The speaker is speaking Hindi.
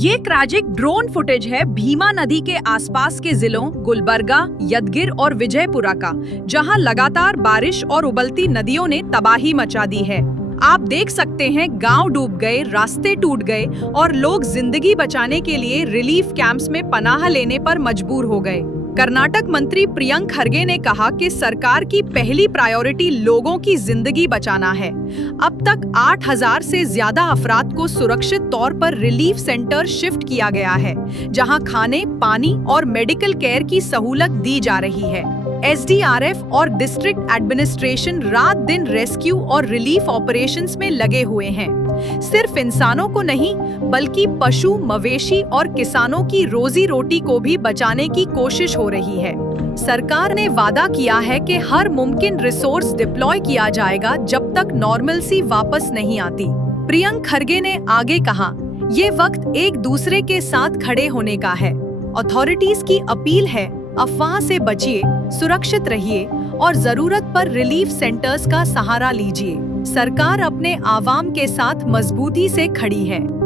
ये ट्रैजिक ड्रोन फुटेज है भीमा नदी के आसपास के जिलों गुलबर्गा, यदगिर और विजयपुरा का, जहां लगातार बारिश और उबलती नदियों ने तबाही मचा दी है। आप देख सकते हैं गांव डूब गए, रास्ते टूट गए और लोग जिंदगी बचाने के लिए रिलीफ कैंप्स में पनाह लेने पर मजबूर हो गए। कर्नाटक मंत्री प्रियंक खरगे ने कहा कि सरकार की पहली प्रायोरिटी लोगों की जिंदगी बचाना है। अब तक 8000 से ज्यादा अफराद को सुरक्षित तौर पर रिलीफ सेंटर शिफ्ट किया गया है, जहां खाने, पानी और मेडिकल केयर की सहूलत दी जा रही है। एसडीआरएफ और डिस्ट्रिक्ट एडमिनिस्ट्रेशन रात दिन रेस्क्यू और रिलीफ ऑपरेशंस में लगे हुए हैं। सिर्फ इंसानों को नहीं, बल्कि पशु, मवेशी और किसानों की रोजी रोटी को भी बचाने की कोशिश हो रही है। सरकार ने वादा किया है कि हर मुमकिन रिसोर्स डिप्लॉय किया जाएगा जब तक नॉर्मलसी वापस नहीं आती। प्रियंक खरगे ने आगे कहा, ये वक्त एक दूसरे के साथ खड़े होने का है। अथॉरिटीज की अपील है, अफवाह से बचिए, सुरक्षित रहिए और जरूरत पर रिलीफ सेंटर्स का सहारा लीजिए। सरकार अपने आवाम के साथ मजबूती से खड़ी है।